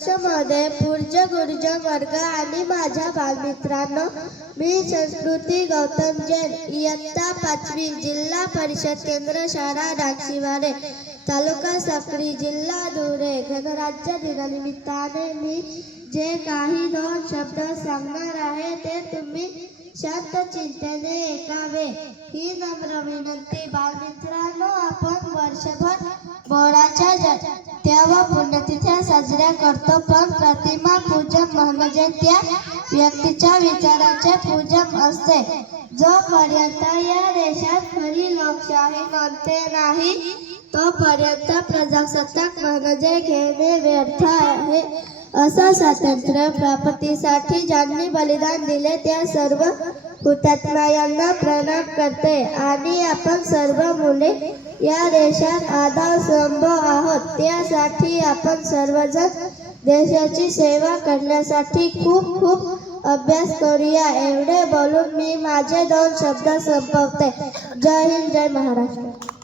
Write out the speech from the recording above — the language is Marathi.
मध्ये पूज्य गुरुजन वर्ग आणि माझ्या बालमित्रांनो, मी संस्कृती गौतम जैन, इयत्ता 5वी, जिल्हा परिषद केंद्र शाळा डांगशिवारे, तालुका साक्री, जिल्हा धुळे. गणराज्य दिनानिमित्ताने मी जे काही 2 शब्द सांगणार आहे ते तुम्ही शांत चिंतेने ऐकावे ही नम्र विनंती. बालमित्रांनो, आपण वर्षभर बोर्डाच्या व पुण्यतिथ्या साजऱ्या करतो, पण प्रतिमा पूजन म्हणजे त्या व्यक्तीच्या विचाराचे पूजन असते. जोपर्यंत या देशात खरी लोकशाही नसते नाही तोपर्यंत प्रजासत्ताक म्हणजे घेणे व्यर्थ आहे. असं स्वातंत्र्य प्राप्तीसाठी ज्यांनी बलिदान दिले त्या सर्व हुतात्म्यांना प्रणाम करते. आणि आपण सर्व मुले या देशात आधारस्तंभ आहोत. त्यासाठी आपण सर्वजण देशाची सेवा करण्यासाठी खूप खूप अभ्यास करूया. एवढे बोलून मी माझे 2 शब्द संपवते. जय हिंद, जय महाराष्ट्र.